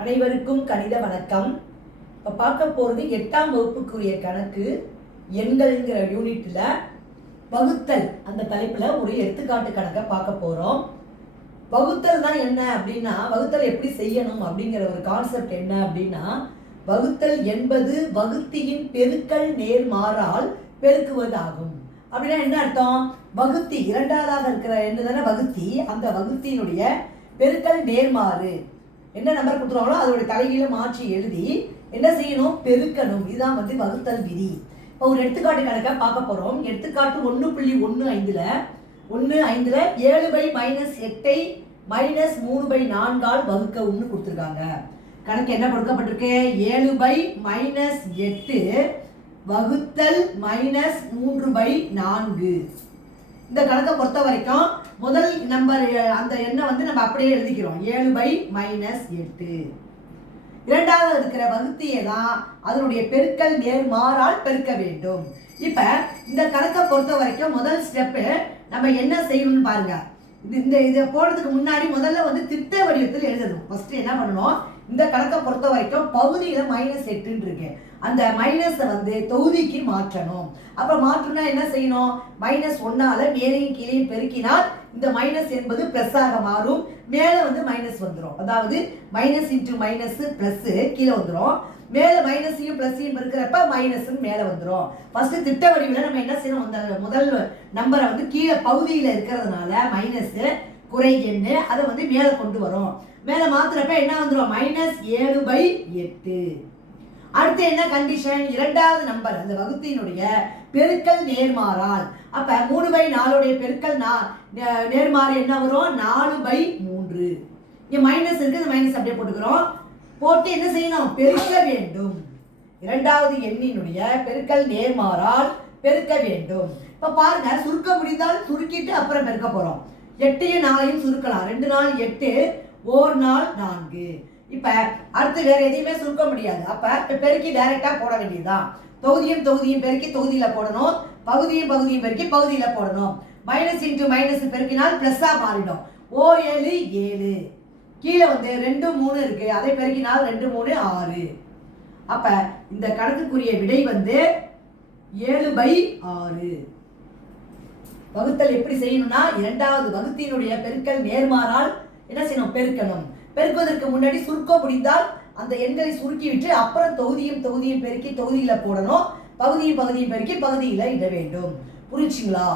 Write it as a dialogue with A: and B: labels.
A: அனைவருக்கும் கணித வணக்கம். இப்போ பார்க்க போகிறது எட்டாம் வகுப்புக்குரிய கணக்கு எண்கள்ங்கிற யூனிட்டில் வகுத்தல் அந்த தலைப்பில் ஒரு எடுத்துக்காட்டு கணக்கை பார்க்க போகிறோம் வகுத்தல் தான் என்ன அப்படின்னா வகுத்தல் எப்படி செய்யணும் அப்படிங்கிற ஒரு கான்செப்ட் என்ன அப்படின்னா வகுத்தல் என்பது வகுத்தியின் பெருக்கல் நேர்மாறால் பெருக்குவதாகும். அப்படின்னா என்ன அர்த்தம்? வகுத்தி இரண்டாவதாக இருக்கிற என்ன தானே வகுத்தி? அந்த வகுத்தியினுடைய பெருக்கல் நேர்மாறு. என்ன நம்பர் கொடுத்துருவாங்களோ அதோட தலைகீழ மாற்றி எழுதி என்ன செய்யணும்? பெருக்கணும். இதுதான் வந்து வகுத்தல் விதி. இப்போ ஒரு எடுத்துக்காட்டு கணக்கை பார்க்க போகிறோம் எடுத்துக்காட்டு ஒன்று புள்ளி ஒன்று ஐந்தில் ஒன்று ஐந்தில் ஏழு பை மைனஸ் எட்டை மைனஸ் மூணு பை நான்கால் வகுக்கவும்னு கொடுத்துருக்காங்க. கணக்கு என்ன கொடுக்கப்பட்டிருக்கு? ஏழு பை மைனஸ் எட்டு வகுத்தல் மைனஸ் மூன்று பை நான்கு. இந்த கணக்கை பொறுத்த வரைக்கும் நம்பர் அந்த எண்ணை வந்து நம்ம அப்படியே எழுதிக்கிறோம். ஏழு பை மைனஸ் எட்டு. இரண்டாவது இருக்கிற வகுத்தியை தான் அதனுடைய பெருக்கல் நேர்மாறால் பெருக்க வேண்டும். இப்போ இந்த கணக்கை பொறுத்த வரைக்கும் முதல் ஸ்டெப்பு நம்ம என்ன செய்யணும்னு பாருங்க. இது இந்த இதை போடுறதுக்கு முன்னாடி முதல்ல வந்து திட்ட வடிவத்தில் எழுதணும். ஃபர்ஸ்ட் என்ன பண்ணணும்? இந்த கணக்கை பொறுத்த வரைக்கும் பகுதியில் மைனஸ் எட்டுன்னு இருக்கு. அந்த மைனஸை வந்து தொகுதிக்கு மாற்றணும். அப்போ மாற்றணும்னா என்ன செய்யணும்? மைனஸ் ஒன்னால மேலையும் கீழே பெருக்கினால் இந்த மைனஸ் என்பது பிளஸ் ஆக மாறும். மேலே வந்து மைனஸ் வந்துடும் அதாவது மைனஸ் இன்ட்டு மைனஸ் பிளஸ் கீழே வந்துடும் மேலே மைனஸையும் பிளஸையும் இருக்கிறப்ப மைனஸும் மேலே வந்துடும் ஃபர்ஸ்ட் திட்ட வடிவில் நம்ம என்ன செய்யணும்? அந்த முதல் நம்பரை வந்து கீழே பகுதியில் இருக்கிறதுனால மைனஸ் குறை எண்ணு அதை வந்து மேலே கொண்டு வரும். மேலே மாத்துறப்ப என்ன வந்துடும் மைனஸ் ஏழு பை எட்டு. அடுத்து என்ன கண்டிஷன் இரண்டாவது நம்பர் அந்த வகுத்தினுடைய பெருக்கல் நேர்மாறால். அப்ப மூணு பை நாலுடைய பெருக்கல் நா- நே- நேர்மாறு என்ன வரும்? நாலு பை மூன்று. இங்கே மைனஸ் இருக்கு இந்த மைனஸ் அப்படியே போட்டுக்கிறோம். போட்டு என்ன செய்யணும்? பெருக்க வேண்டும். இரண்டாவது எண்ணினுடைய பெருக்கல் நேர்மாறால் பெருக்க வேண்டும். இப்போ பாருங்க சுருக்க முடிந்தால் சுருக்கிட்டு அப்புறம் பெருக்க போகிறோம் எட்டையும் நாளையும் சுருக்கலாம். ரெண்டு நாள் எட்டு ஓர் நாள் நான்கு. இப்போ அடுத்து வேற எதையுமே சுருக்க முடியாது. அப்போ இப்போ பெருக்கி டைரெக்டாக போட வேண்டியதுதான். தொகுதியும் தொகுதியும் பெருக்கி தொகுதியில் போடணும். பகுதியும் பகுதியும் பெருக்கி பகுதியில் போடணும். மைனஸ் இன்ட்டு மைனஸ் பெருக்கினால் ப்ளஸ்ஸாக மாறிடும். ஓ ஏழு ஏழு. கீழே வந்து ரெண்டு மூணு இருக்கு. அதை பெருக்கினால் ரெண்டு மூணு ஆறு. அப்ப இந்த கணக்குக்குரிய விடை வந்து ஏழு பை ஆறு. வகுத்தல் எப்படி செய்யணும்னா இரண்டாவது வகுத்தினுடைய பெருக்கல் நேர்மாறால் என்ன செய்யணும்? பெருக்கணும். பெருக்குவதற்கு முன்னாடி சுருக்க முடிந்தால் அந்த எண்களை சுருக்கிவிட்டு அப்புறம் தொகுதியும் தொகுதியும் பெருக்கி தொகுதியில போடணும். பகுதியும் பகுதியும் பெருக்கி பகுதியில இட வேண்டும். புரிச்சுங்களா